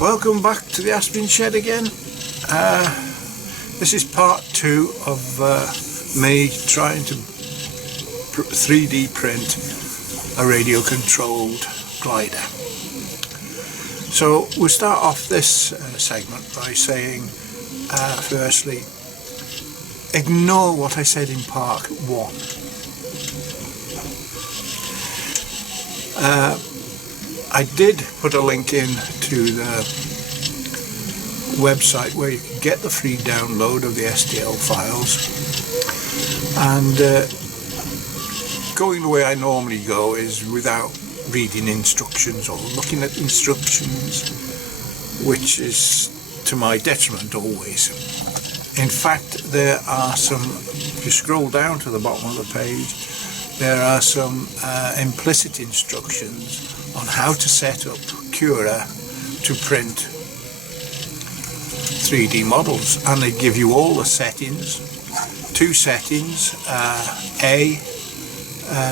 Welcome back to the Aspirin Shed again. This is part 2 of me trying to 3D print a radio controlled glider. So we'll start off this segment by saying firstly, ignore what I said in part 1. I did put a link in to the website where you can get the free download of the STL files, and going the way I normally go is without reading instructions or looking at instructions, which is to my detriment always. In fact, there are some, if you scroll down to the bottom of the page, there are some implicit instructions on how to set up Cura to print 3D models, and they give you all the settings. 2 settings, A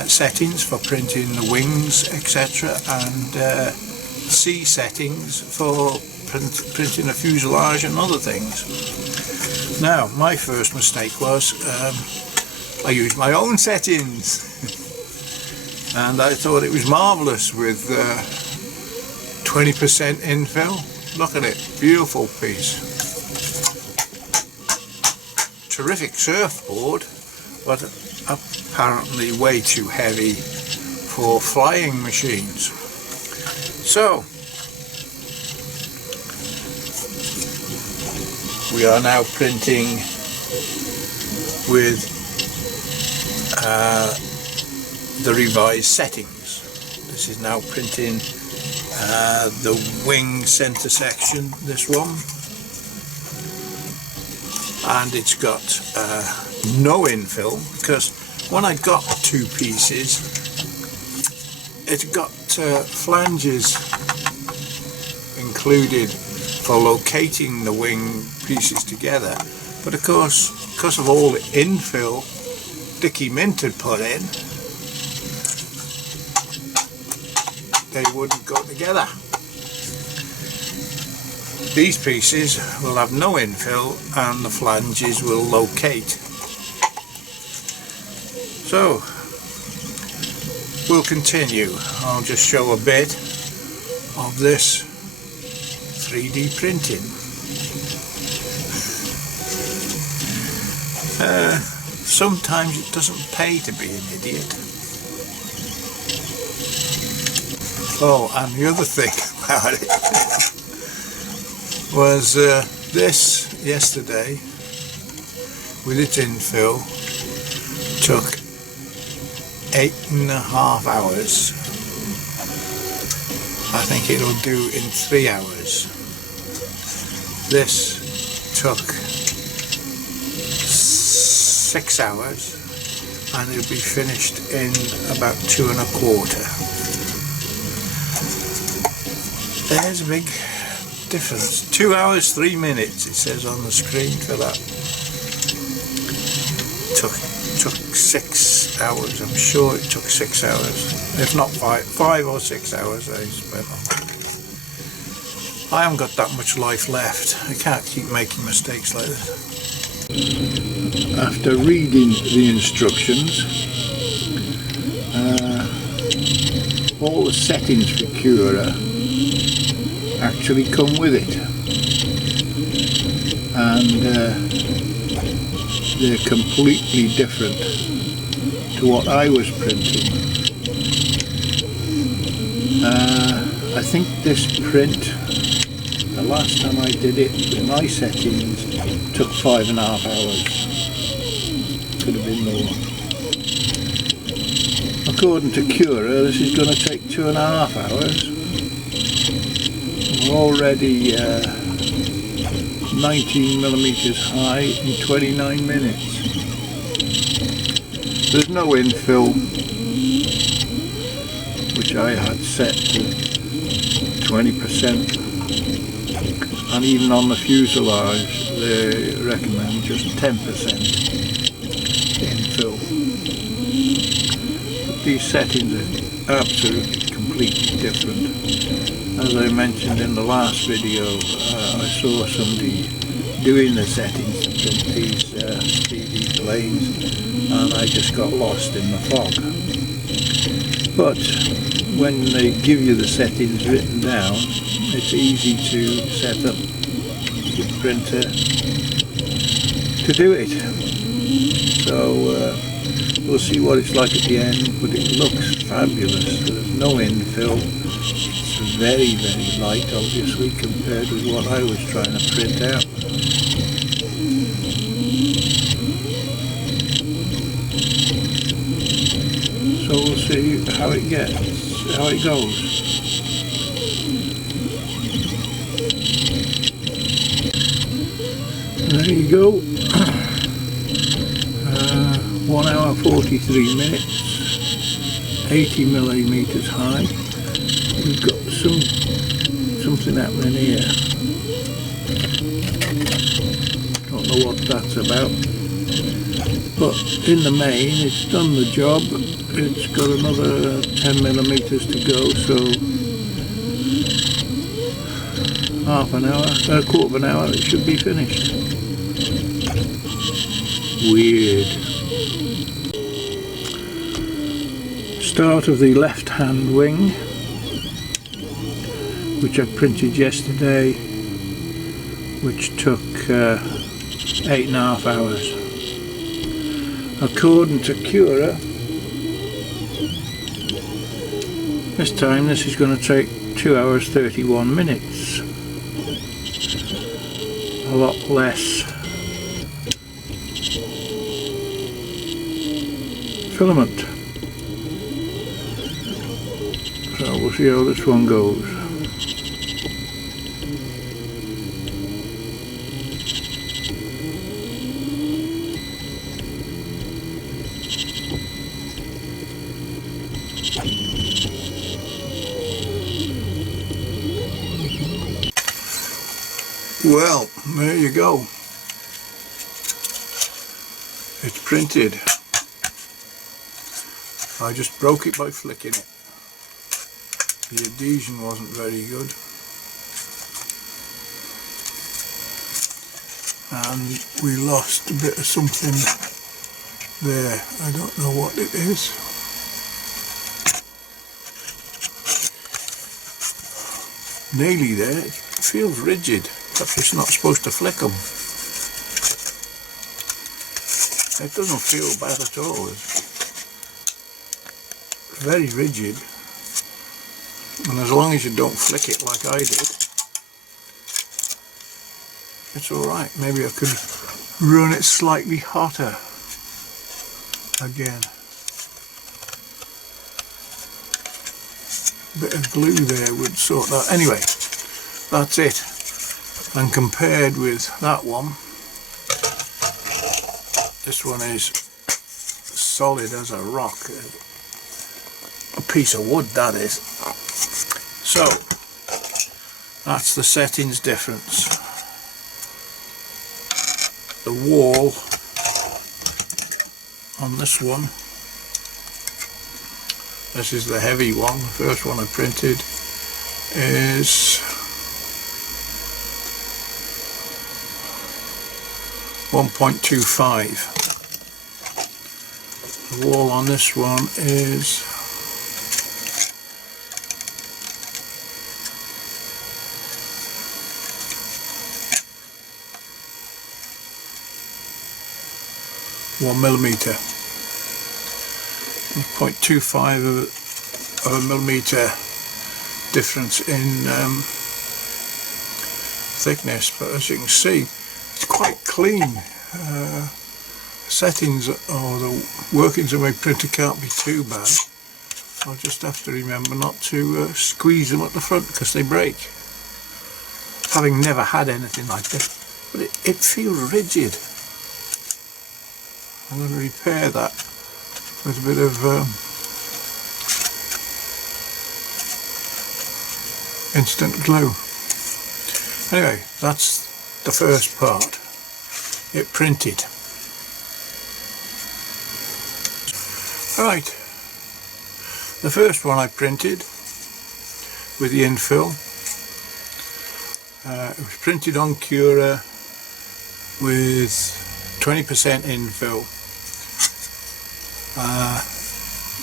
settings for printing the wings, etc., and C settings for printing a fuselage and other things. Now, my first mistake was I used my own settings and I thought it was marvellous with 20% infill. Look at it, beautiful piece. Terrific surfboard, but apparently way too heavy for flying machines. So we are now printing with the revised settings. This is now printing the wing center section, this one, and it's got no infill, because when I got 2 pieces it got flanges included for locating the wing pieces together, but of course, because of all the infill Dickie Mint had put in, they wouldn't go together. These pieces will have no infill and the flanges will locate. So we'll continue. I'll just show a bit of this 3D printing. Sometimes it doesn't pay to be an idiot. Oh, and the other thing about it was this yesterday with its infill took 8.5 hours. I think it'll do in 3 hours. This took 6 hours and it'll be finished in about 2.25. There's a big difference. 2 hours 3 minutes it says on the screen for that. Took 6 hours. I'm sure it took 6 hours, if not 5 or 6 hours I spent on it. I haven't got that much life left. I can't keep making mistakes like this. After reading the instructions, all the settings for Cura actually come with it, and they're completely different to what I was printing. I think this print, the last time I did it with my settings, took 5.5 hours. Could have been more. According to Cura, this is going to take 2.5 hours. We're already 19mm high in 29 minutes. There's no infill, which I had set to 20%, and even on the fuselage they recommend just 10% infill. But these settings are absolutely completely different. As I mentioned in the last video, I saw somebody doing the settings to print these CD planes, and I just got lost in the fog. But when they give you the settings written down, it's easy to set up the printer to do it. So we'll see what it's like at the end, but it looks fabulous. There's no infill. It's very, very light, obviously, compared with what I was trying to print out. So we'll see how it goes. There you go. 1 hour 43 minutes, 80mm high. We've got something happening here. Don't know what that's about, but in the main it's done the job. It's got another 10mm to go, so half an hour, a quarter of an hour, it should be finished. Weird. Start of the left hand wing, which I printed yesterday, which took 8.5 hours. According to Cura, this time this is going to take 2 hours 31 minutes. A lot less filament. So we'll see how this one goes. Well, there you go. It's printed. I just broke it by flicking it. The adhesion wasn't very good, and we lost a bit of something there. I don't know what it is. Nearly there. It feels rigid. Perhaps it's not supposed to flick them. It doesn't feel bad at all. It's very rigid. And as long as you don't flick it like I did, it's alright. Maybe I could run it slightly hotter again. A bit of glue there would sort that. Anyway, that's it. And compared with that one, this one is solid as a rock. A piece of wood, that is. So that's the settings difference. The wall on this one, this is the heavy one, the first one I printed, is 1.25. The wall on this one is 1mm, 0.25 of a millimeter difference in thickness, but as you can see, it's quite clean. Settings or the workings of my printer can't be too bad. I'll just have to remember not to squeeze them at the front because they break. Having never had anything like this, but it feels rigid. I'm going to repair that with a bit of instant glue. Anyway, that's the first part. It printed. Alright, the first one I printed with the infill It was printed on Cura with 20% infill.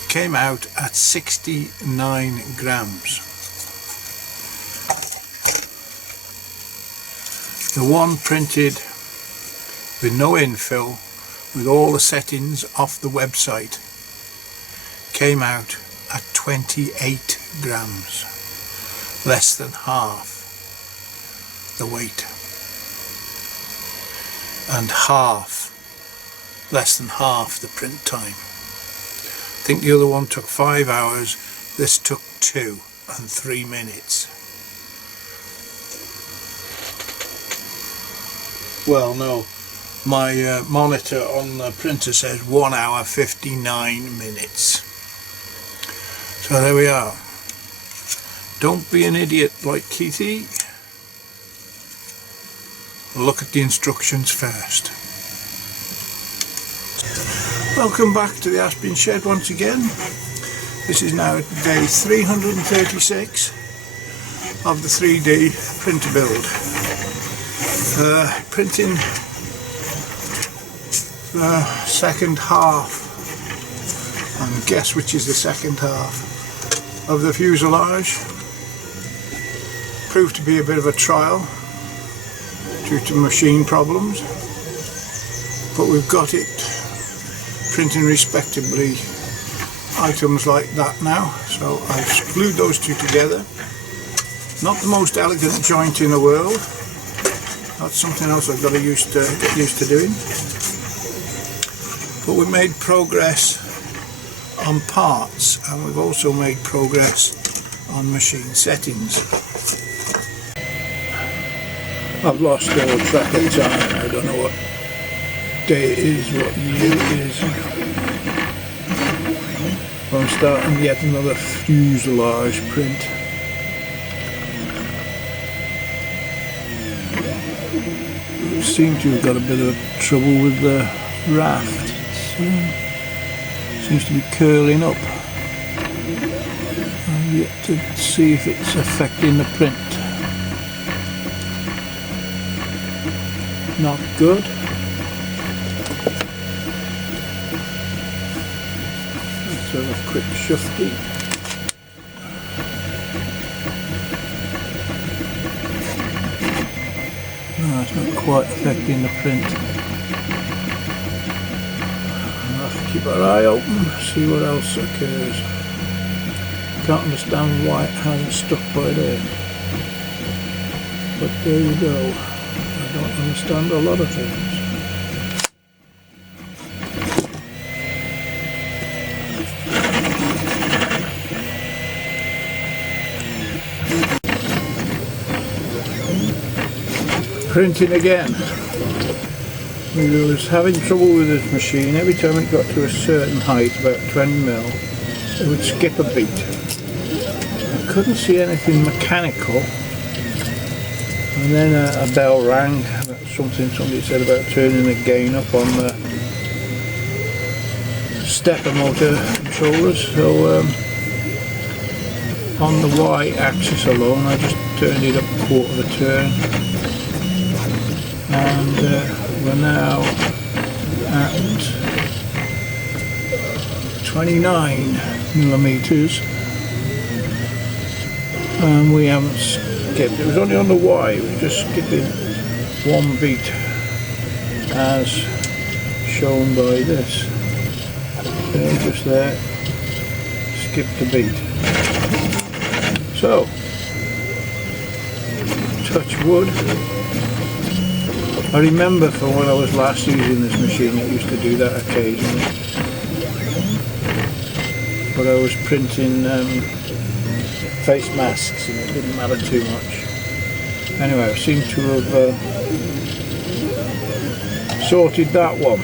Came out at 69 grams. The one printed with no infill, with all the settings off the website, came out at 28 grams, less than half the weight, and less than half the print time. I think the other one took 5 hours, this took 2 and 3 minutes. Well, no, my monitor on the printer says 1 hour 59 minutes. So there we are. Don't be an idiot like Keithy. Look at the instructions first. Welcome back to the Aspin Shed once again. This is now day 336 of the 3D printer build. Printing the second half, and guess which is the second half of the fuselage. Proved to be a bit of a trial due to machine problems, but we've got it printing respectably items like that now. So I've glued those two together. Not the most elegant joint in the world. That's something else I've got to get used to doing. But we've made progress on parts, and we've also made progress on machine settings. I've lost all track of time. I don't know what day it is, what year it is. I'm starting yet another fuselage print. Seem to have got a bit of trouble with the raft. It seems to be curling up. I've yet to see if it's affecting the print. Not good. Let's have a quick shufty. No, it's not quite affecting the print. I'll have to keep our eye open, see what else occurs. Can't understand why it hasn't stuck by there. But there you go. I don't understand a lot of things. Printing again. We was having trouble with this machine. Every time it got to a certain height, about 20mm, it would skip a beat. I couldn't see anything mechanical, and then a bell rang. Somebody said about turning the gain up on the stepper motor controllers. So on the Y axis alone, I just turned it up a quarter of a turn. And we're now at 29mm, and we haven't skipped. It was only on the Y, it was just skipping one beat as shown by this. So just there, skipped a beat. So, touch wood. I remember from when I was last using this machine, it used to do that occasionally. But I was printing face masks and it didn't matter too much. Anyway, I seem to have sorted that one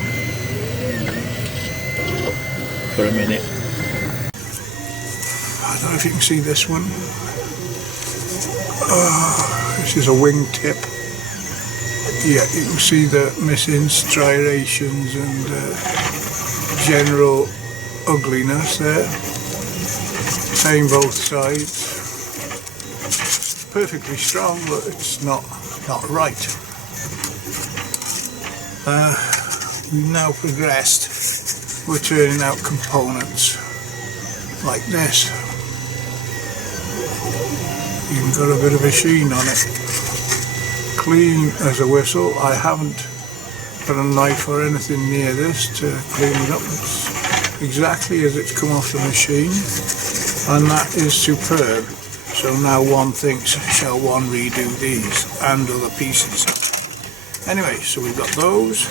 for a minute. I don't know if you can see this one. This is a wing tip. Yeah, you can see the missing striations and general ugliness there. Same both sides. perfectly strong, but it's not right. We've now progressed. We're turning out components like this. Even got a bit of a sheen on it. Clean as a whistle. I haven't got a knife or anything near this to clean it up. It's exactly as it's come off the machine, and that is superb. So now one thinks, shall one redo these and other pieces? Anyway, so we've got those.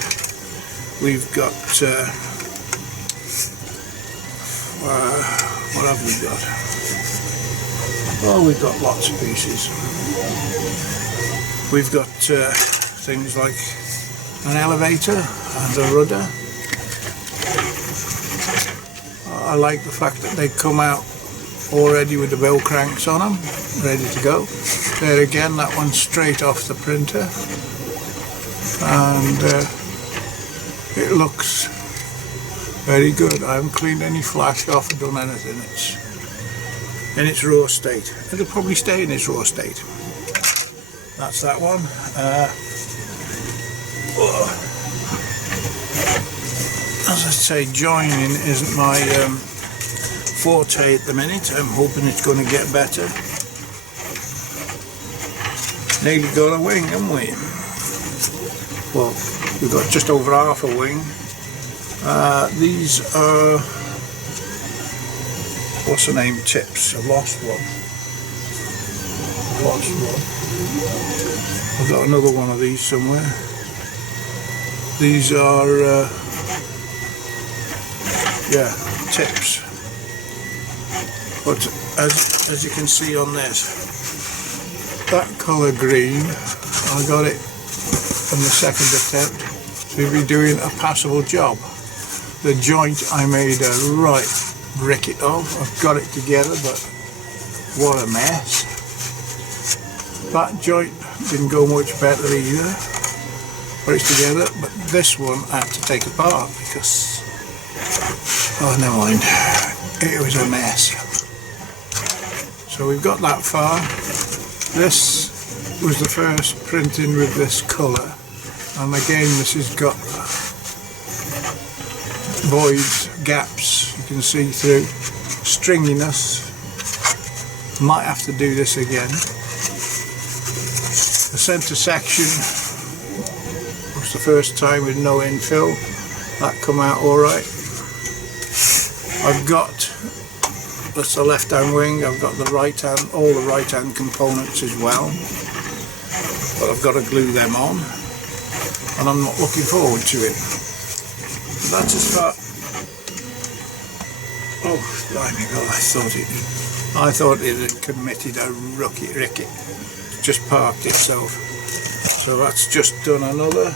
We've got what have we got? Well, we've got lots of pieces. We've got things like an elevator and a rudder. I like the fact that they come out already with the bell cranks on them, ready to go. There again, that one's straight off the printer, and it looks very good. I haven't cleaned any flash off or done anything. It's in its raw state. It'll probably stay in its raw state. That's that one. As I say, joining isn't my forte at the minute. I'm hoping it's going to get better. Nearly got a wing, haven't we? Well, we've got just over half a wing. These are, what's the name, tips. I've lost one. I've got another one of these somewhere. These are yeah, tips. But as you can see on this, that colour green, I got it from the second attempt to be doing a passable job. The joint I made a right ricket of. I've got it together, but what a mess. That joint didn't go much better either. Put it together, but this one I had to take apart because, oh, never mind, it was a mess. So we've got that far. This was the first printing with this colour, and again this has got voids, gaps you can see through, stringiness. Might have to do this again. The centre section was the first time with no infill. That come out alright. I've got, that's the left hand wing, I've got the right hand, all the right hand components as well. But I've got to glue them on, and I'm not looking forward to it. That's as far. Oh, blimey, God, I thought it had committed a ricket. Just parked itself. So that's just done another.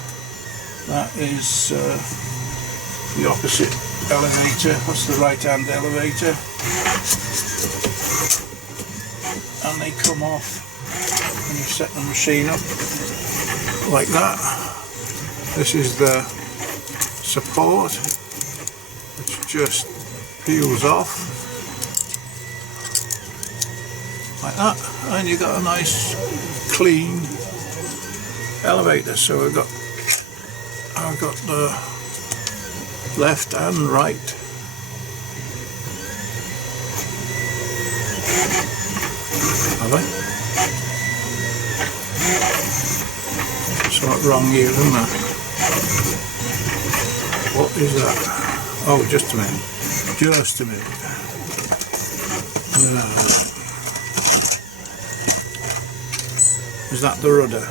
That is the opposite elevator. That's the right hand elevator. And they come off when you set the machine up like that. This is the support, which just peels off like that, and you got a nice clean elevator. So I've got the left and right. Have I? Something wrong here, isn't there? What is that? Oh, just a minute. Just a minute. Is that the rudder?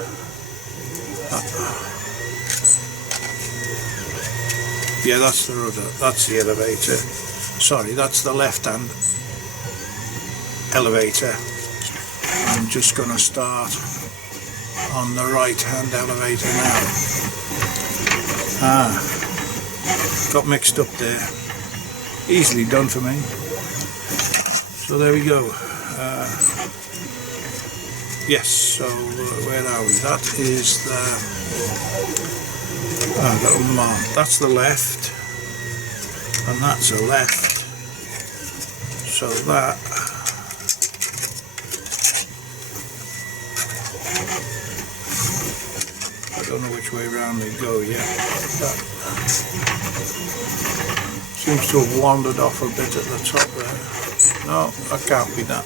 Yeah, that's the rudder. That's the elevator. Sorry, that's the left hand elevator. I'm just going to start on the right hand elevator now. Got mixed up there. Easily done for me. So there we go. Yes, so where are we? That is the little mark. That's the left, and that's the left. So that I don't know which way around they go yet. That seems to have wandered off a bit at the top there. No, that can't be that.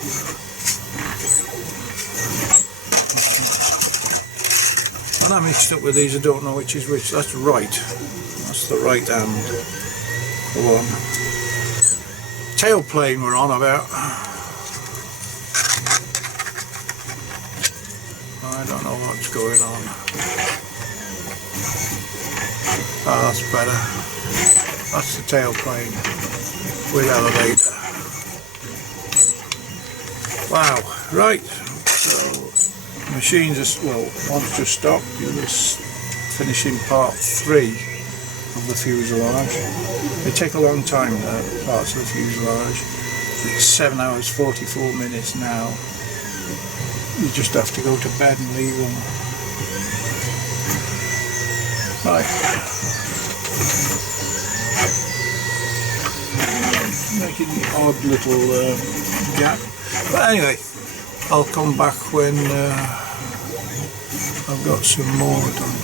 And I'm mixed up with these, I don't know which is which. That's right. That's the right hand one. Tailplane we're on about. I don't know what's going on. Oh, that's better. That's the tailplane with elevator. Wow, right. So machines are, well, one's just stopped, the other's finishing part 3 of the fuselage. They take a long time, parts of the fuselage. It's 7 hours 44 minutes now. You just have to go to bed and leave them. Right. Making the odd little gap. But anyway, I'll come back when I've got some more done.